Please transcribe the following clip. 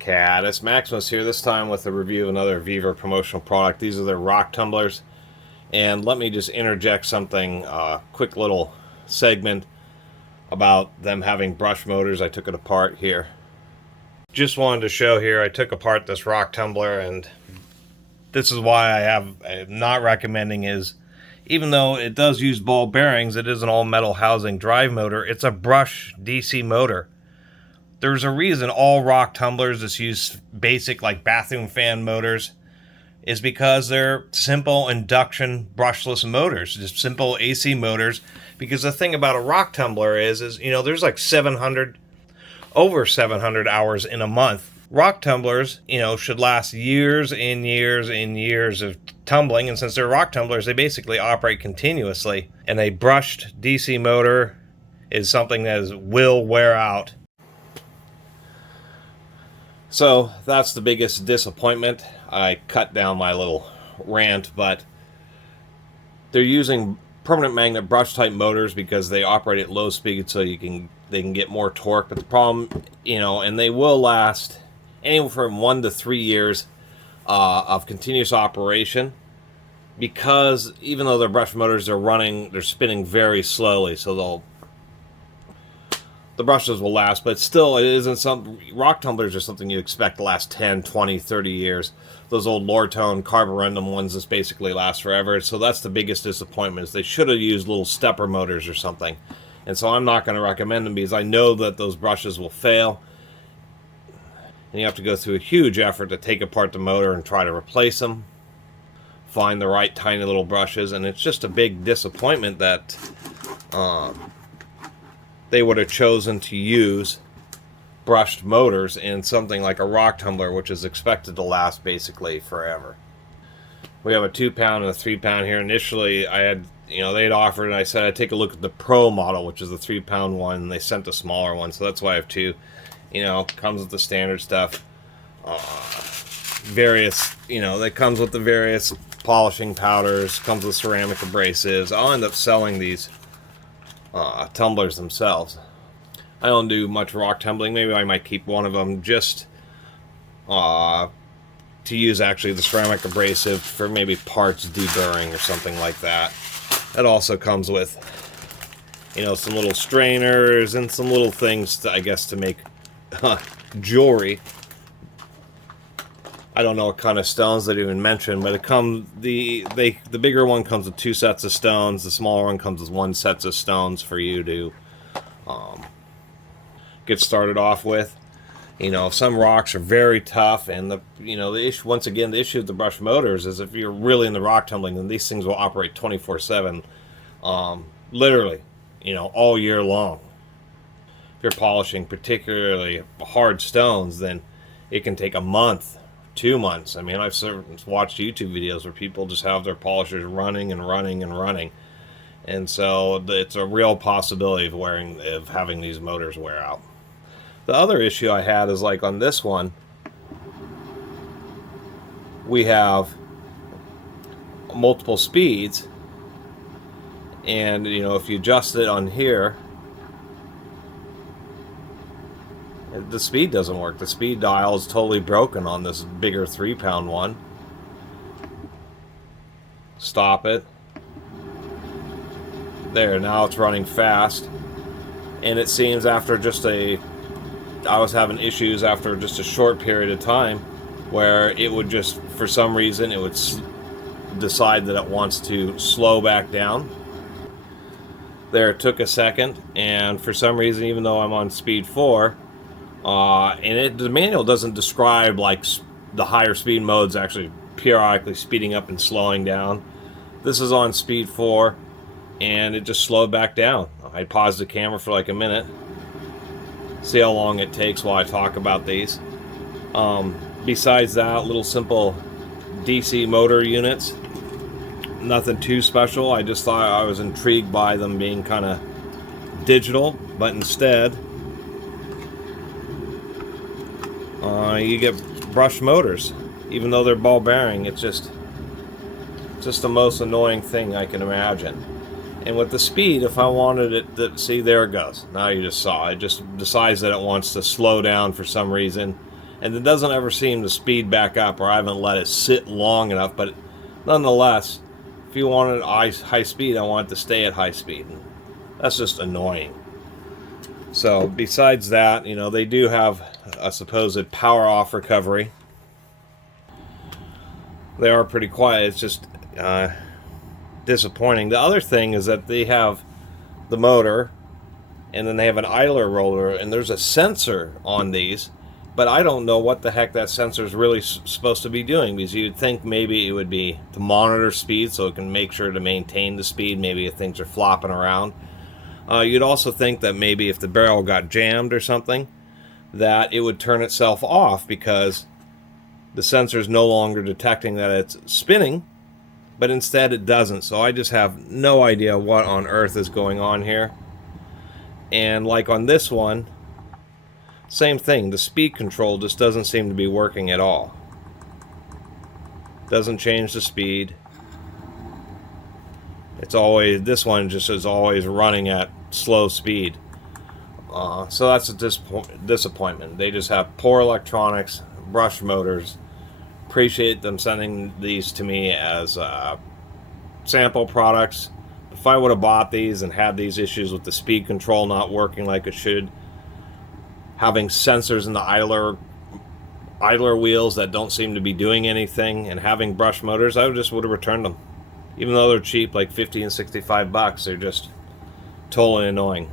Catus, Maximus here, this time with a review of another Vevor promotional product. These are their rock tumblers. And let me just interject something, quick little segment about them having brush motors. I took it apart here. Just wanted to show here, I took apart this rock tumbler, and this is why I'm not recommending is, even though it does use ball bearings, it is an all metal housing drive motor. It's a brush DC motor. There's a reason all rock tumblers just use basic like bathroom fan motors, is because they're simple induction brushless motors, just simple AC motors. Because the thing about a rock tumbler is you know, there's like over 700 hours in a month. Rock tumblers, you know, should last years and years and years of tumbling, and since they're rock tumblers, they basically operate continuously. And a brushed DC motor is something that will wear out. So that's the biggest disappointment. I cut down my little rant, but they're using permanent magnet brush type motors because they operate at low speed, so they can get more torque. But the problem, you know, and they will last anywhere from 1 to 3 years of continuous operation, because even though they're brush motors, they're spinning very slowly, so the brushes will last. But still, it isn't some rock tumblers are something you expect to last 10, 20, 30 years. Those old Lortone carborundum ones just basically last forever. So that's the biggest disappointment, is they should have used little stepper motors or something. And so I'm not going to recommend them, because I know that those brushes will fail, and you have to go through a huge effort to take apart the motor and try to replace them, find the right tiny little brushes. And it's just a big disappointment that they would have chosen to use brushed motors in something like a rock tumbler, which is expected to last basically forever. We have a 2-pound and a 3-pound here. Initially, I had, you know, they'd offered, and I said I'd take a look at the Pro model, which is the 3-pound one, and they sent a smaller one, so that's why I have two. You know, comes with the standard stuff. Various, you know, that comes with the various polishing powders, comes with ceramic abrasives. I'll end up selling these tumblers themselves. I don't do much rock tumbling. Maybe I might keep one of them just to use actually the ceramic abrasive for maybe parts deburring or something like that. It also comes with, you know, some little strainers and some little things to, I guess, to make jewelry. I don't know what kind of stones they even mention, but it comes the bigger one comes with 2 sets of stones. The smaller one comes with 1 set of stones for you to get started off with. You know, some rocks are very tough, and the issue, once again, the issue with the brush motors is if you're really into rock tumbling, then these things will operate 24/7, literally, you know, all year long. If you're polishing particularly hard stones, then it can take a month, 2 months. I mean, I've watched YouTube videos where people just have their polishers running and running and running, and so it's a real possibility of having these motors wear out. The other issue I had is, like on this one, we have multiple speeds, and you know, if you adjust it on here, the speed doesn't work. The speed dial is totally broken on this bigger 3-pound one. Stop it. There, now it's running fast. And it seems after I was having issues after just a short period of time where it would just, for some reason, it would decide that it wants to slow back down. There, it took a second, and for some reason, even though I'm on speed 4, the manual doesn't describe like the higher speed modes actually periodically speeding up and slowing down. This is on speed 4, and it just slowed back down. I paused the camera for like a minute, see how long it takes while I talk about these. Besides that, little simple DC motor units, nothing too special. I just thought, I was intrigued by them being kind of digital, but instead you get brush motors. Even though they're ball bearing, it's just the most annoying thing I can imagine. And with the speed, if I wanted it to, see, there it goes. Now you just saw it just decides that it wants to slow down for some reason, and it doesn't ever seem to speed back up, or I haven't let it sit long enough. But nonetheless, if you want it high speed, I want it to stay at high speed. And that's just annoying. So besides that, you know, they do have a supposed power off recovery. They are pretty quiet. It's just disappointing. The other thing is that they have the motor, and then they have an idler roller, and there's a sensor on these, but I don't know what the heck that sensor is really supposed to be doing, because you'd think maybe it would be to monitor speed so it can make sure to maintain the speed, maybe if things are flopping around. You'd also think that maybe if the barrel got jammed or something, that it would turn itself off because the sensor is no longer detecting that it's spinning, but instead it doesn't. So I just have no idea what on earth is going on here. And like on this one, same thing. The speed control just doesn't seem to be working at all. Doesn't change the speed. It's always, this one just is always running at slow speed. So that's a disappointment. They just have poor electronics, brush motors. Appreciate them sending these to me as sample products. If I would have bought these and had these issues with the speed control not working like it should, having sensors in the idler wheels that don't seem to be doing anything, and having brush motors, I just would have returned them. Even though they're cheap, like 50 and 65 bucks, they're just totally annoying.